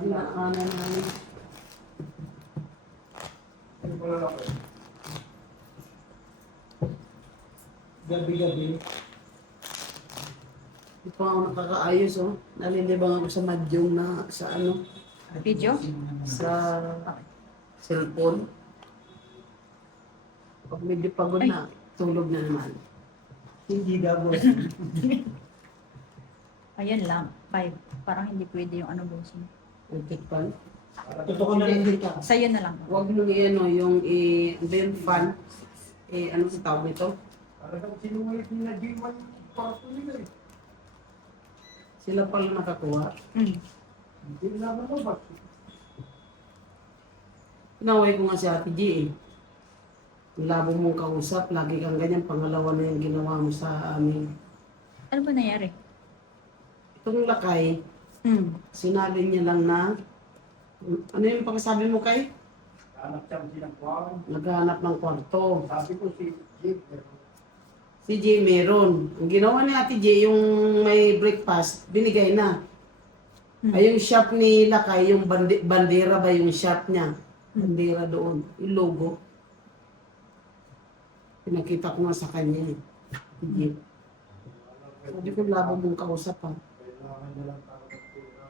Dinaanan namin. Gabi-gabi. Di pa ako nakakaayos, oh. Nalilibang ako sa madyong na sa ano, Video? sa cellphone. Pag medyo pagod Ay. na, tulog na naman. Hindi daw boss. Ayan lang. 5. Parang hindi pwede yung ano bossing. Nagtikpan. Totoo na lang din ka. Sa'yo na lang. Huwag nung ano, yung ano ba yung fan, ano sa tawag nito? Parang sinungalit nila G1 yung kwarto nila eh. Sila pala nakakuha. Mm. Hindi naman mo ba? Pinaway ko nga si Ate G eh. Ang labo mong kausap, lagi kang ganyan, pangalawa na yung ginawa mo sa amin. Ano ba nangyari? Itong lakay, Mm. sinabi niya lang na, ano yung pagkasabi mo kay? Anak siyang sinagpuan. Naghahanap ng kwarto. Sabi ko si Jake, Si J meron. Ang ginawa ni Ate J, yung may breakfast, binigay na. Hmm. Ay, yung shop ni Lakay, yung bandera ba yung shop niya? Bandera doon, yung logo. Pinakita ko nga sa kanya eh. Ate J. Sabi ko, labo mong kausap ha. kailangan na lang talaga pera.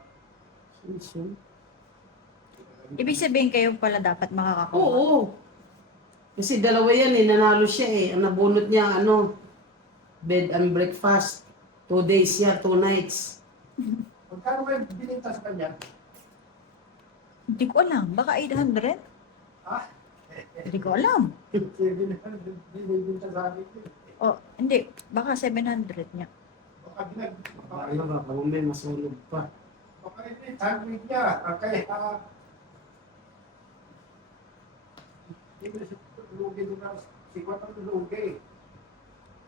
So, Ibig sabihin kayo pala dapat makakakuha. oo. Kasi dalawa yan eh, nanalo siya eh. Ang nabunot niya, ano, bed and breakfast. 2 days yan, 2 nights. Magkano kayo bininta sa kanya? Hindi ko alam. Baka 800? Ha? Hindi ko alam. 700 binibinta sa akin eh. O, hindi. Baka 700 niya. Baka binag... Ano ba, kung may masulog pa. Baka hindi, sandwich niya. Kaya... Hindi na si Lugi doon na si Kwatang Lugi.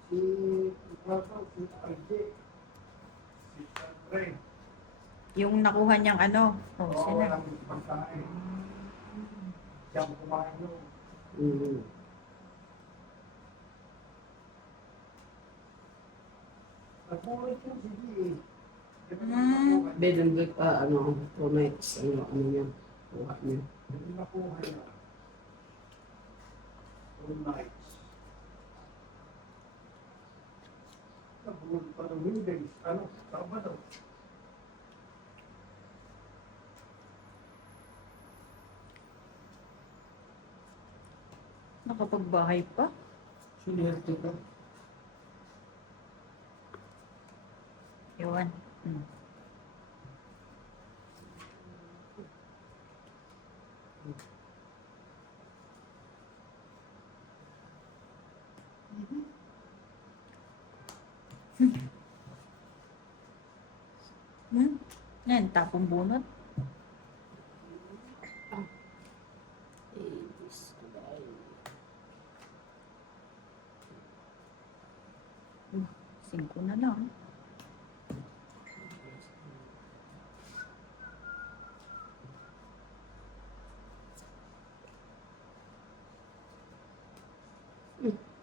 Si Kwatang, si RJ. Si Andre. Yung nakuha niyang ano. Oh, Oo, sino? walang pagkain. Siyang kumain yun. Mm. Nagpulit yung si G. Bed and breakfast, ano, 2 nights, ano niya, kuha niya. Hindi nakuha niya. 2 nights. Nagpulit pa ng Mondays. Ano? Sabado. Nakapagbahay pa. Sinerte ka. Ewan. Mm. Hmm? Yan, tapong bunot. Hmm, 5 na lang.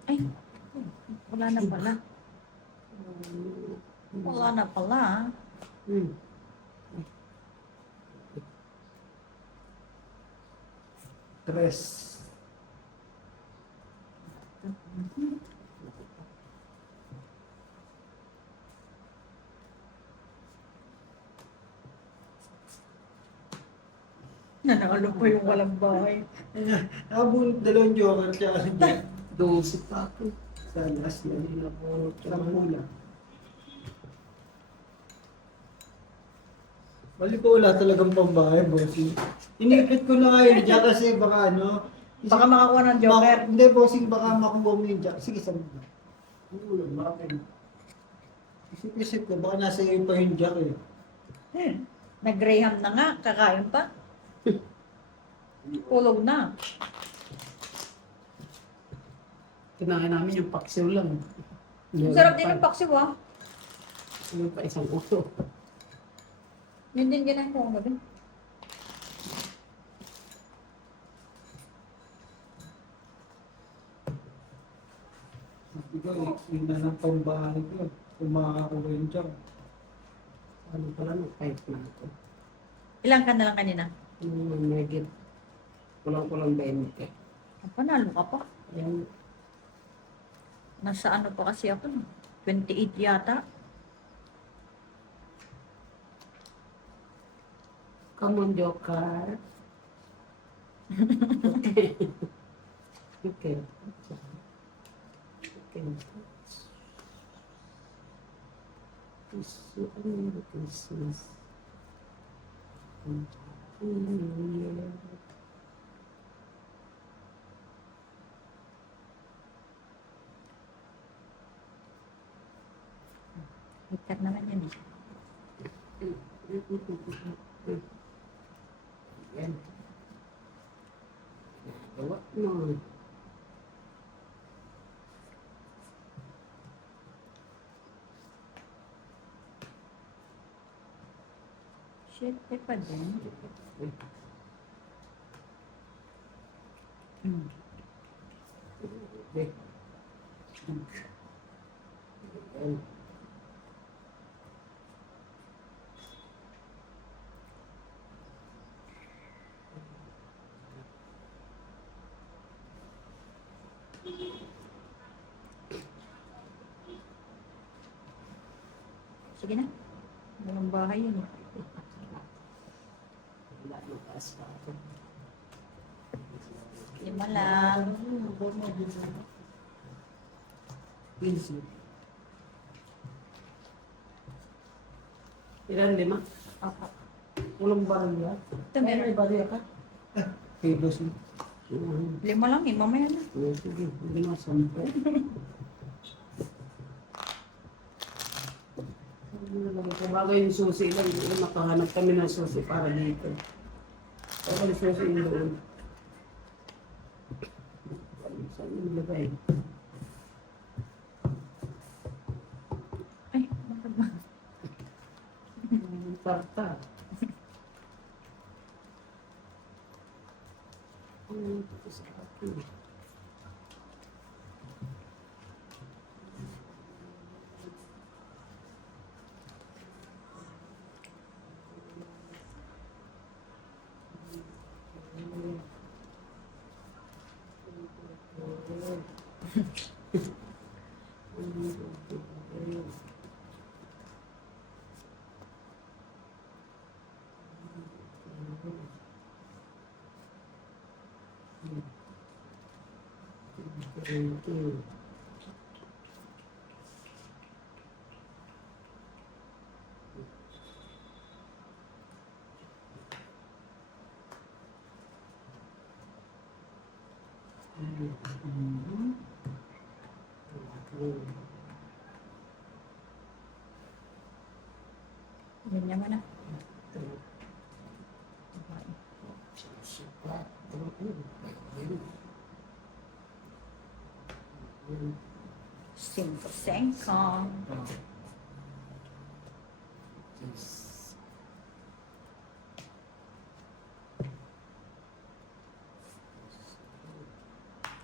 Ay, wala na pala. Wala na pala. Hmm. Tres. Nanalo pa yung walang bahay. Nakabunot dalawang joker siya. 12 pa ako. Sa last na Hindi na po, Isang pula. Bali ko wala talagang pambahay, bossing. Inipit ko na ngayon dyan kasi baka ano. Baka makakuha ng joker. Hindi, bossing, baka makuha mo yung jack. Sige, sabi mo. Ulo, bakit? Isip-isip ko, baka nasa iyo pa yung jack eh. Nag-graham na nga, kakain pa. Tulog na. Kinain namin yung paksiw lang. Ang sarap din ng paksiw ah. Yung pa isang uso. Yun din ginahin ko ang gabi. Sabi ko, yun na lang pambahay ko. Kung makakakuha yung jack. Ano pala, no? 5 na ito. Ilang ka na lang kanina? Medyo kulang-kulang 20. Panalo ka pa. Ayan. Nasa ano pa kasi ako, no? 28 yata. Come on, Joker. Okay. Okay. Okay. Christmas. New Year. Hikat naman yan eh. Yan. Gawa mo. Shit, eh pa din. Hmm. Yan. Sige na. Walang bahay yun eh. Wala nang taas pa ako. 5 lang. Easy. Ilan, 5? Opo. Walang barya. Ito meron. May barya ka? Kilos. 5 lang eh, mamaya na. Sige, hindi nga 10. Bagay yung susi lang, makahanap kami ng susi para dito. Pero yung susi yung doon. Saan yung lagay? Ay, bakit ba? Tarta. Ano ito sa akin? Thank you. Ganyan mo na. Cinco, cinco.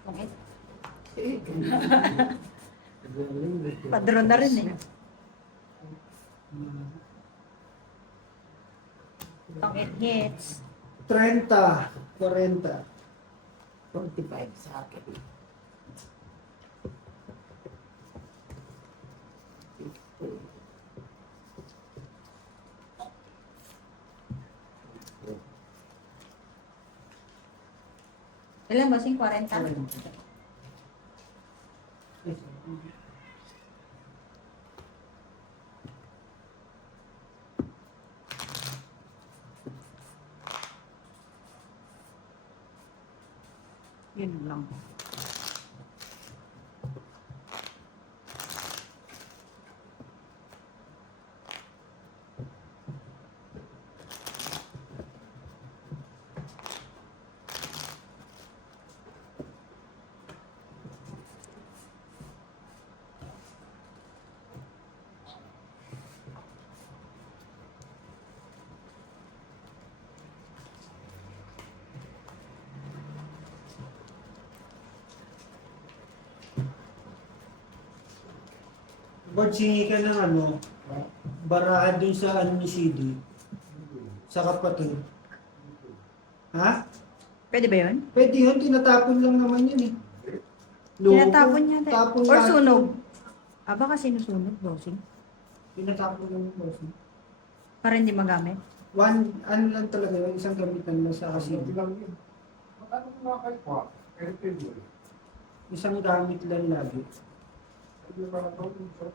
Pangit. Padron na rin eh. Pang 8 hits. 30, 40. 45 sa akin. Ilan ba? 40? Yun lang. Ba't singi ka ng ano? Barahan dun sa ano ni CD. Sa kapatid. Ha? Pwede ba yun? Pwede yun, tinatapon lang naman yun eh. Tinatapon niya. Tapon Or lahat sunog. yun. Baka sinusunog, bossing. Tinatapon lang yung boss. Para hindi magamit. One, ano lang talaga yun, isang gamitan lang sa kasi. lang yun. Ano kung mga kayo pa? Pero pwede. Isang gamit lang lagi. Pwede ba na ito?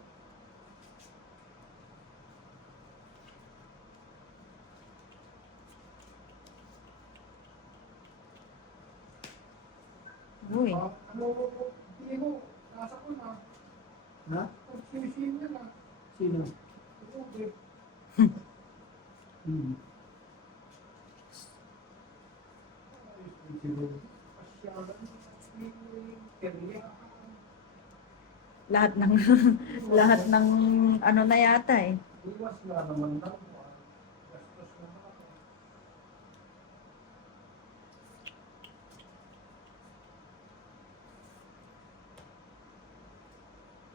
Uy. Ano, hindi mo, nasa ko na. Ha? Sinisin niya na. Sino? Okay. Hmm. Lahat ng lahat ng ano na yata eh. Iwas na naman lang. Gastos na naman.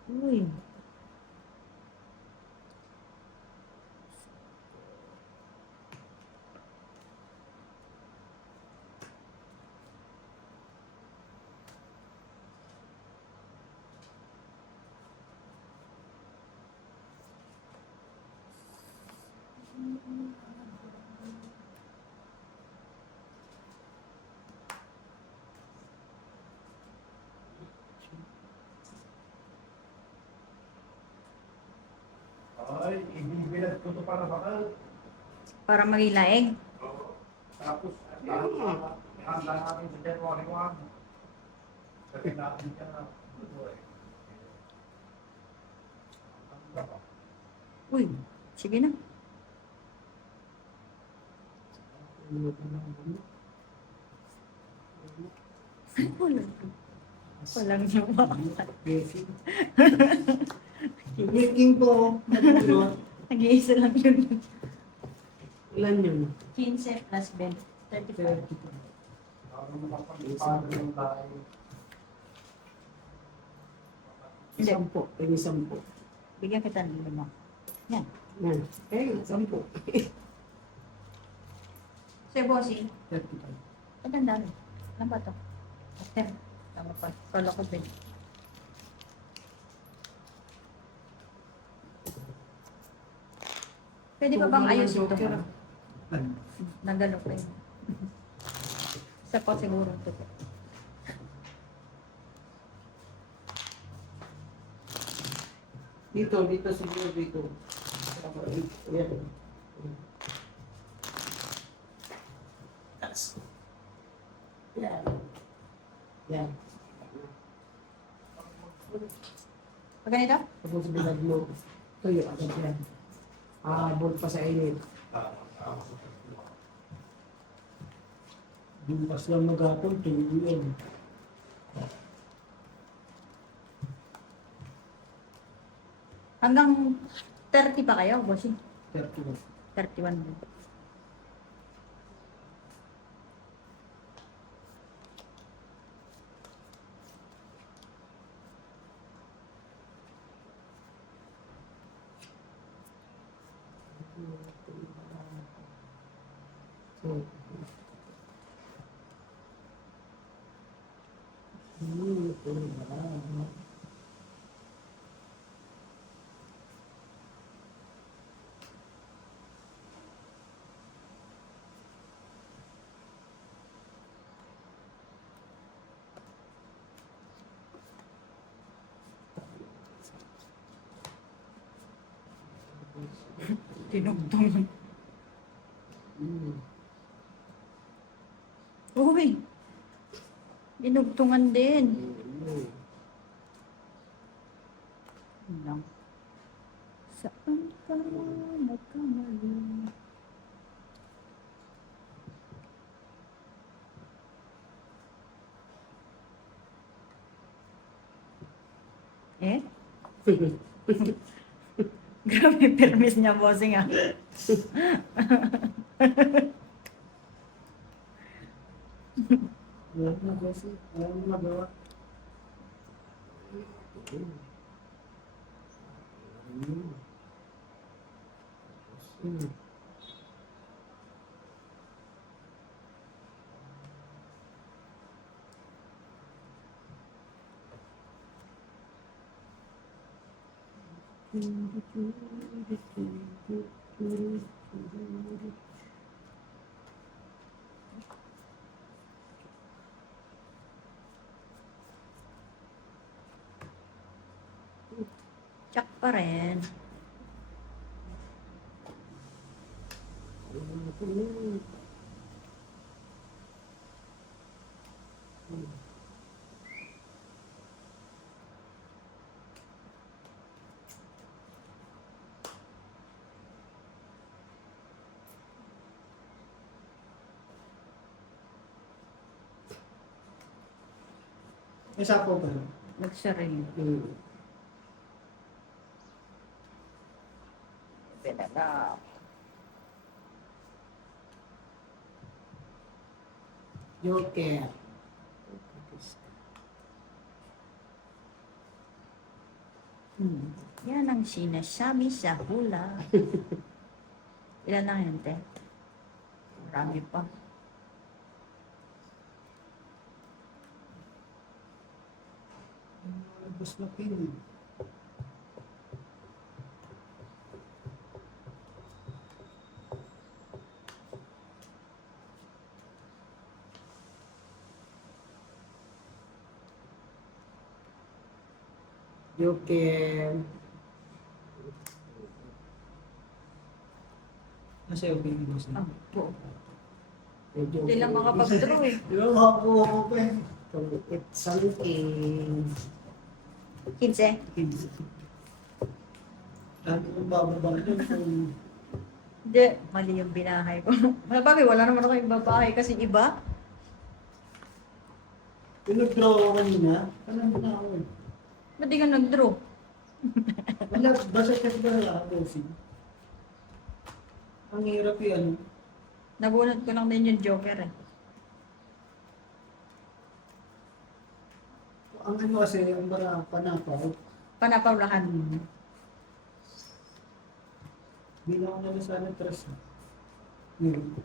Uy. Ay, ibibilad ko ito para bakal. Para magilaeng. Tapos, handa namin sa January 1. Sabi natin siya na. Uy. Sige na. Walang. Walang yawa. Basic. Breaking po. Nag-iisa lang yun. Ilan yun? 15 plus bed. 35. Para makapag-ipag yung tayo. Hindi. 10. Pwede 10. Bigyan kita ng lima. Yan. Yan. Eh, 10. Sir Bossing. 35. Ang dami. Ano ba ito? Okay. Tama pa. Kala ko bed. Pwede pa bang ayusin ito? Ano? Nagano pa yun. Isa pa siguro ito. Dito siguro dito. Yan. Yan. Yan. Pag ganito? Tapos bilag mo. Tuyo agad yan. Abot pa sa init. Bukas lang maghapon, tuloy yan. Hanggang 30 pa kayo, bossing? 31. 31 din. So, Tinugtong. Uy! Dinugtungan din. Yun lang. Saan ka nagkamali? Eh? Grabe permis niya, bossing ah. Wala na kasi. Wala na magawa. Mm. Tsak pa rin. Isa po ba? Nagsarili. Mm. Pinala. Joker. Yan ang sinasabi sa hula. Ilan na yun, te? Marami pa. Bus na pin. Joker. Nasa yung pinibus na. Opo. Medyo- Hindi lang makapag-draw eh. Di ba makakuha ko pa eh. It's something. 15. Ano kung bababa doon kung Hindi, mali yung binahay ko. Bagay, wala naman ako yung babae kasi iba. pinag-draw ko kanina. Ano na ako eh. Ba't di ka nag-draw? Wala, basta check ba na ako si. Ang hirap yan. Nabunot ko lang din yung Joker eh. Ang ano kasi, ang bara panapaw. Panapawlahan. Hindi na ako naman sana trust. Yun.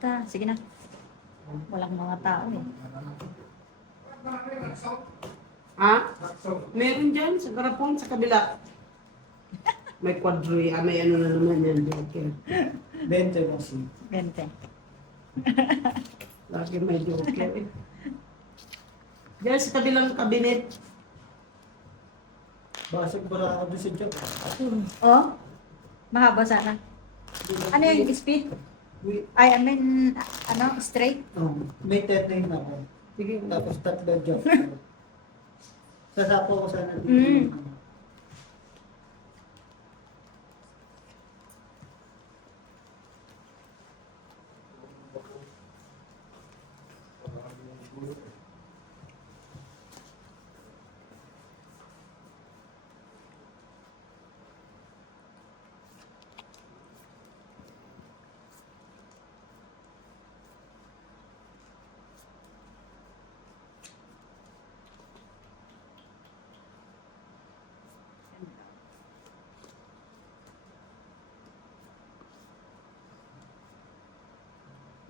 Ta. Sige na. Walang mga tao eh. Ha? Meron dyan sa garapon, sa kabila. May quadri, may ano na naman yan, Joker. 20 kasi. 20. Lagi may Joker eh. Diyan sa kabilang kabinet. Basag bara ako doon sa job. Oh? Mahaba sana. Ano yung speed? I mean, ano, straight? Oh, may 10 na ako. Sige. Tapos 3 job. Sasapo ko sana dito. Mm.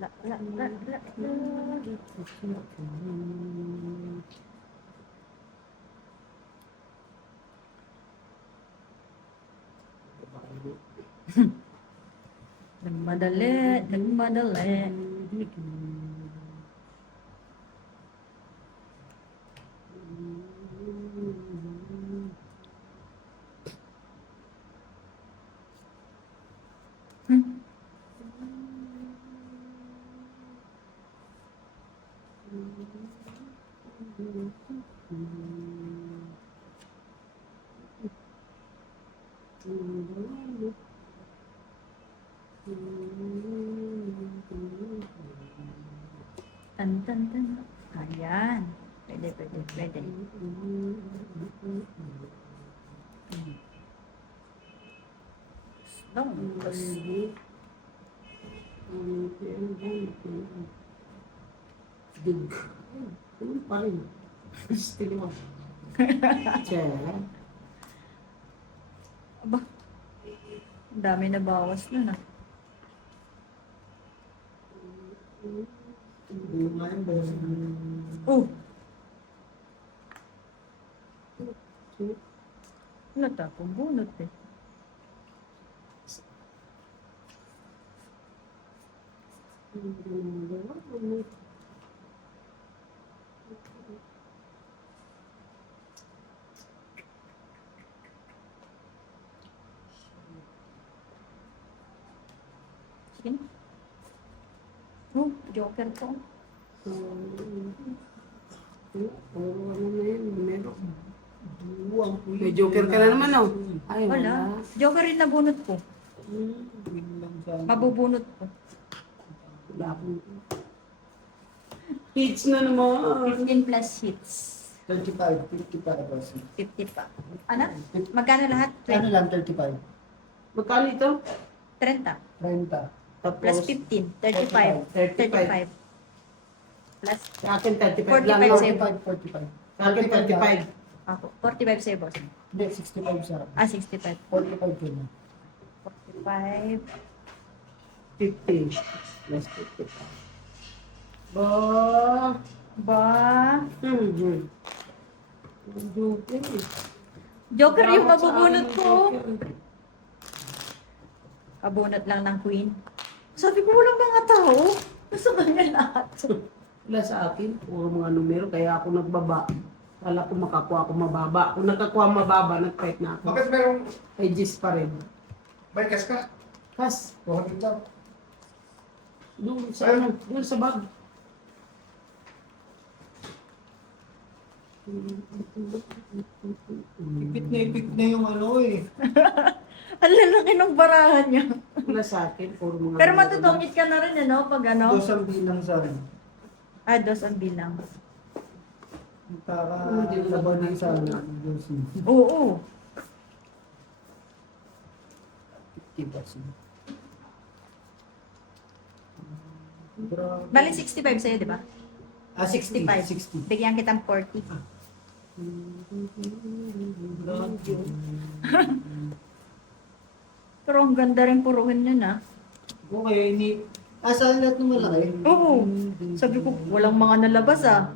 La, la, la, la, la. Nagmadali, nagmadali. Hmm. Tan, tan, tan. Ayan. Pwede, pwede, pwede. Long. Dig. Ano pa rin? Still mo. Che. Aba. Ang dami na bawas nun ah. Oh! Wala tapong bunot eh. Sige. Oh, joker to. May joker ka na naman, oh. Ay, Wala. Joker rin na bunot ko. Mabubunot ko. Wala akong... Hits na naman. 15 plus hits. 35, 55 also. 50 pa. Ano? Magkano lahat? Ano lang, 35. Magkano ito? 30. 30. Tapos, Plus 15. 35. 35. Plus sa akin 35 45 lang. sa'yo. 45. Sa akin 35. ako. 45 sa'yo, boss. Hindi, 65 sa akin. Ah, 65. 45 ko na. 45. 50. Plus 55. Ba... Ba? Joker eh. Joker yung Dapat sa mabubunot akin, ko. joker. Kabunot lang ng queen. Sabi ko, walang mga tao. Gusto kanya lahat. Wala sa akin, puro mga numero, kaya ako nagbaba. Kala ko makakuha ako mababa. Kung nakakuha mababa, nag-fight na ako. Bakit merong Ay, Gis pa rin. may cash ka? Kas, 200 lang. doon sa ano, doon sa bag. Ipit na yung ano eh. Ang lalaki ng barahan niya. Wala sa akin, puro mga Pero numero. matutungit ka na rin, ano? Pag ano? Dos ang bilang sa akin. Ah, dos ang bilang. Para Hindi ko laban na din sa akin. Dos. Oo. 50%. Grabe. Bali 65 sa'yo, di ba? Ah, 60. 65. Bigyan kitang 40. Pero ang ganda rin puruhin yun, ah. Okay, ini... Ah, sa lahat ng malaki? Oo. Sabi ko, walang mga nalabas, ah.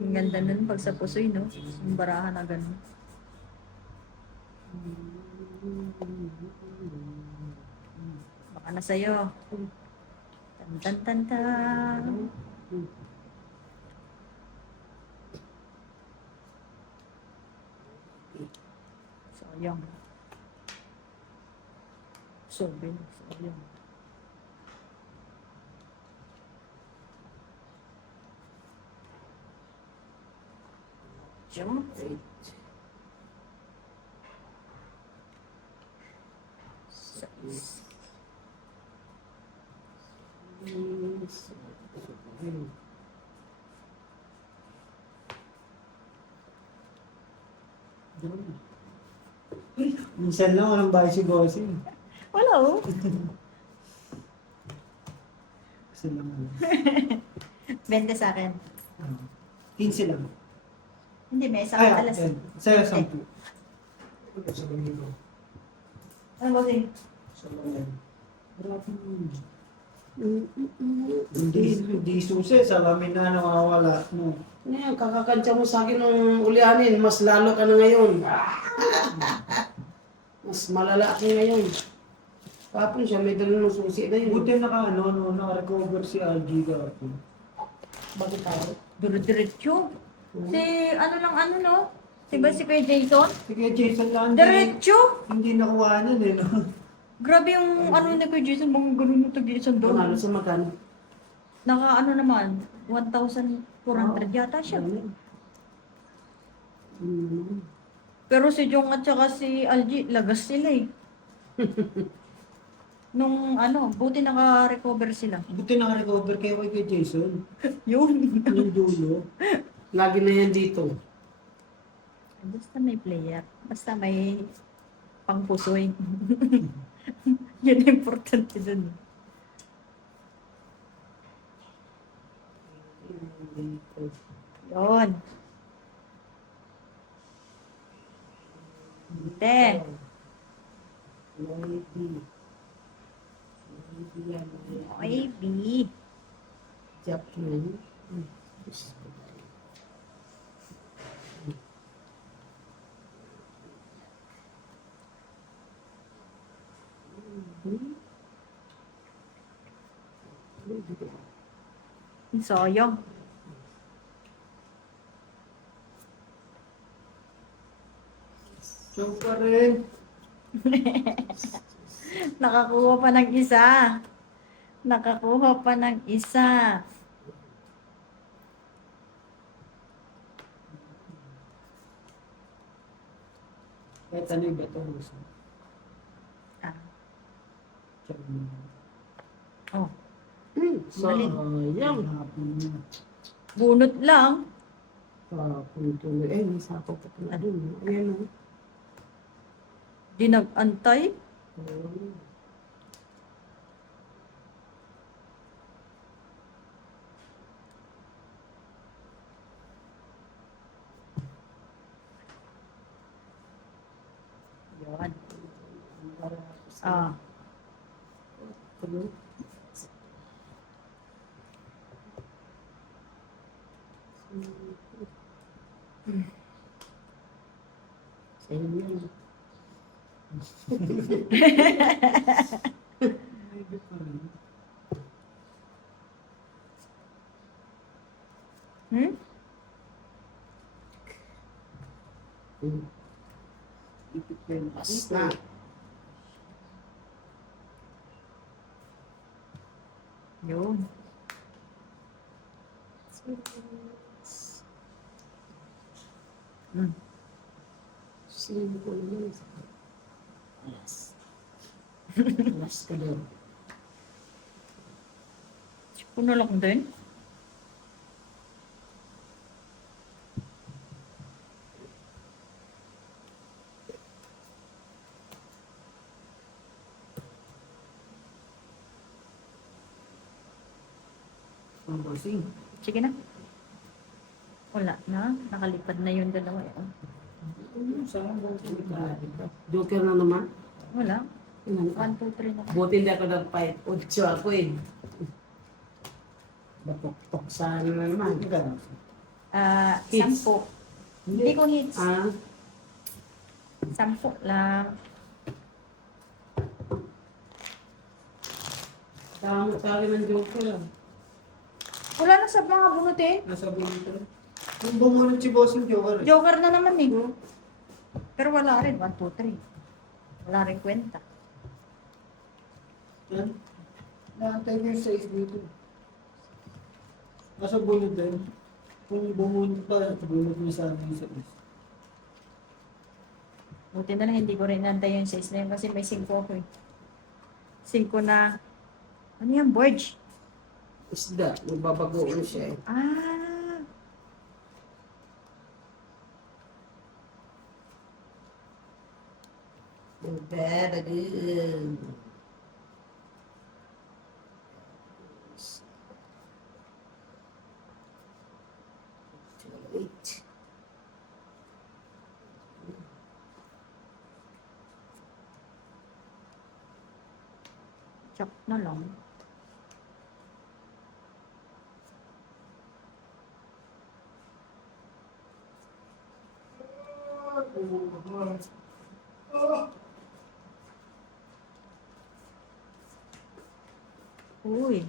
Ang ganda nun pag sa pusoy, no? Yung barahan na ganun. Baka na sa'yo. Tan tan tan tan. Sayang. Sobrang sayang. Jump it. Six. Minsan lang walang bahay si bossing. Wala oh. Minsan lang. 20 sa akin. 15 lang. Hindi, may isang Ay, alas. sa'yo 20. 10. Sa ganito. Ano ba din? Sa ganito. Grabe yun. Mm, Hindi susi, salamin na nawawala. No. Ano yan, kakakansya mo sa akin ng ulianin, mas lalo ka na ngayon. Mas malala ka ngayon. Kapon siya, may dala ng susi na yun. Buti naka-recover si RG kapon. Bakit tayo? Diretso. Si ano no? Si ba si Kuya Jason? Sige, Jason lang. Diretso. Hindi nakuhanan eh, no? Grabe yung ano ni Kuya Jason, bang ganun yung tag-iisang Panalo doon. sa magkano? Naka ano naman, 1,400 yata siya. Mm. Pero si Jong at saka si Algie, lagas sila eh. Nung ano, buti naka-recover sila. Buti naka-recover kayo kay Jason. Yun. Yung dulo. Lagi na yan dito. Basta may player. Basta may pangpusoy. Yun ang importante dun. Yun. Te. Maybe. Maybe yan. Maybe. Japan. Sayang. So pa rin. Nakakuha pa ng isa. Nakakuha pa ng isa. Kahit ano yung beto gusto. Ah. Charmin. Oh. Sayang. Hapon na. Bunot lang. Kapon tuloy. Eh, may sapaw pa pala dun. Ayan o. Di nag-antay. Yun. Ah. Sa'yo yan. Maybe pa rin. Hmm? Ipit pa yun. Basta. Yun. Hmm. Sino ko naman. Alas. Alas ka daw. Puno lang din. Ang bossing. Sige na. Wala na. Nakalipad na yung dalawa. Saan bossing? Joker na naman. Wala. Ilan 1, ka? 2, 3 na. Buti hindi ako nag-fight. 8 ako eh. Batok-tok sana na naman. Magkano? Hits. 10. Hindi ko hits. Ah, 10 lang. tama sa akin ng Joker. Wala na sa mga bunutin. Nasa bunito. Yung bumunod si bossing Joker. Joker na naman eh. Pero wala rin. 1, 2, 3. Wala rin kwenta. Yan. Naantay ko yung 6 dito. Nasa bunod din. Kung bumunod pa, bunod mo sa amin sa is. Buti na lang hindi ko rin nantay yung 6 na yun kasi may 5 ako eh. 5 na. Ano yan? Borge? Isda. Magbabagoon siya eh. Ah. Very good. Wait. Chok na lang. Uy.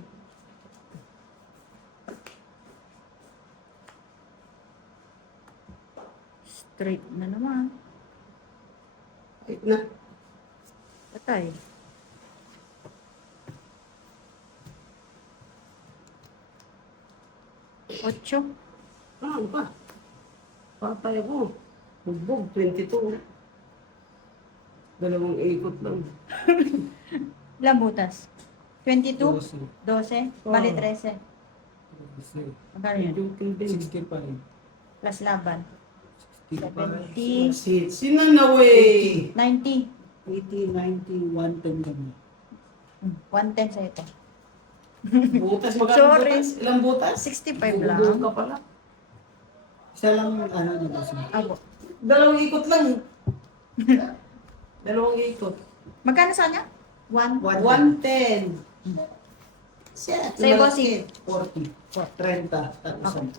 Straight na naman. Wait na. Patay. Ocho. Ano pa? Patay ako. Bugbog, 22. Dalawang ikot lang. Ilang butas? 22? 12? Oh. Bali 13. Magkano yun? Duty din. 65. Plus laban. 65. 70. Sinanaway! 90. 80, 90, 110 kami. 110 sa ito. Butas, magkano Sorry. butas? Ilang butas? 65 lang. Bugbog ka pala. Isa lang ano na bossing. Abo. Dalawang ikot lang. Dalawang ikot. Magkano sa kanya? 1? 110. Siya. Sa'yo, bossing. 40. 30. Tapos Okay.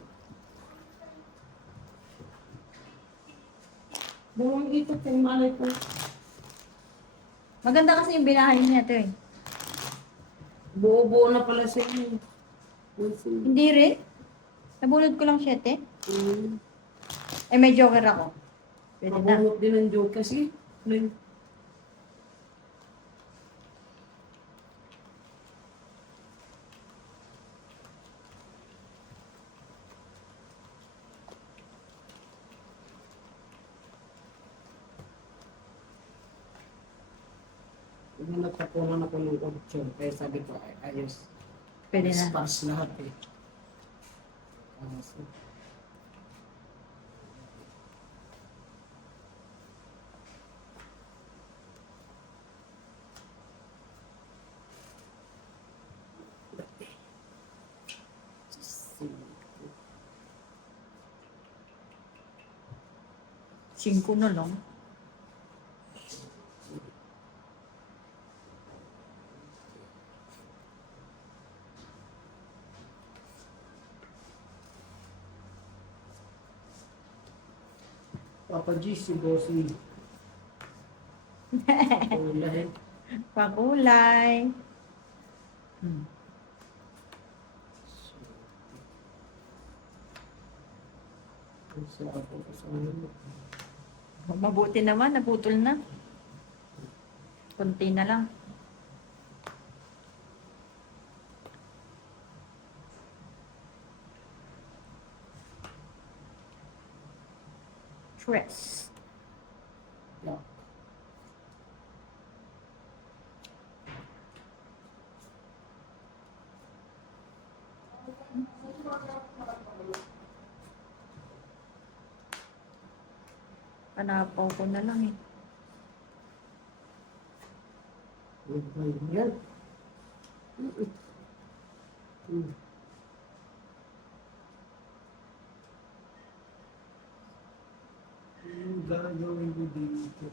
Dalawang ikot yung malay ko. Maganda kasi yung binahay niya ito eh. Buo-buo na pala sa inyo. Hindi rin. Nabunod ko lang 7. Mm. Eh, may joker ako. Pwede na. Mabunot din ang joke kasi. Nagtapunan ako ng 8. Kaya sabi ko, ayos. Pwede na. Pass lahat eh. So, Singko na lang. Papa G, si bossing. kulay. Pakulay. Sa ako sa ano. Mabuti naman, naputol na. Kunti na lang. Tres. Yeah. Panapaw ko na lang eh. Yan. Mm. Yung gagawin ko dito.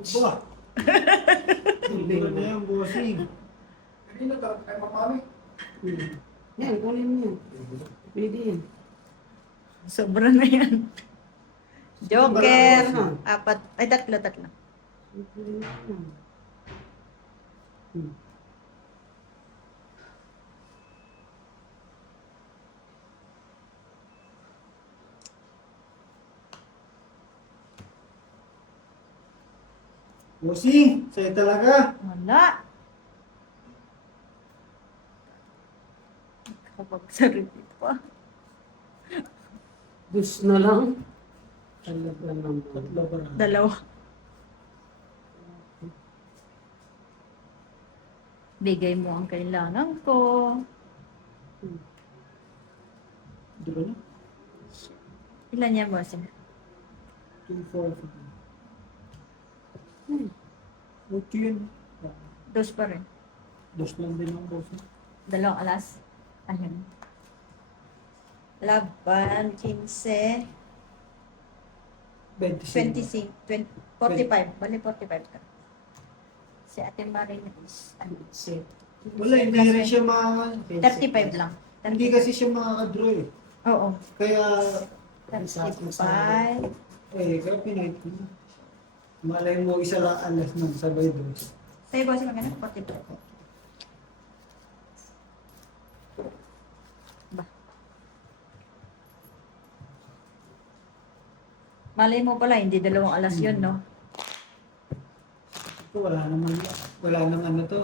Aba! Ano na yan, bossing? Hindi na tayo mapami. Yan, kunin mo yan. Pwede yan. Sobra na yan. Joker. Sobra na. 4. Ay, tatlo. Kunin mo yan. Hmm. Bossing! Sa'yo talaga! Wala. Kapag-sarili pa. Dus na lang. Talaga naman. Tatlo ba na? 2. Bigay mo ang kailangan ko. Di ba na? Ilan yan, bossing? 2,400. Okay yun. Dos pa rin. Dos lang din ang boss. Dalawang alas. Ayun. Laban, 15, 25. 25, 45. Bali, 45 ka. Si Ate Marina is, ano, Si Wala, hindi rin siya 35 lang. Hindi kasi siya makaka-draw eh. Oo. Kaya, 35. kaya pinahit ko na. Malay mo, isa lang alas nun, sabay doon. Sa'yo, bossing, magkano? 45. Ba? Malay mo pala, hindi dalawang alas yun, no? Wala naman ano to.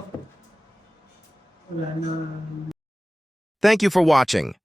Wala na. Thank you for watching.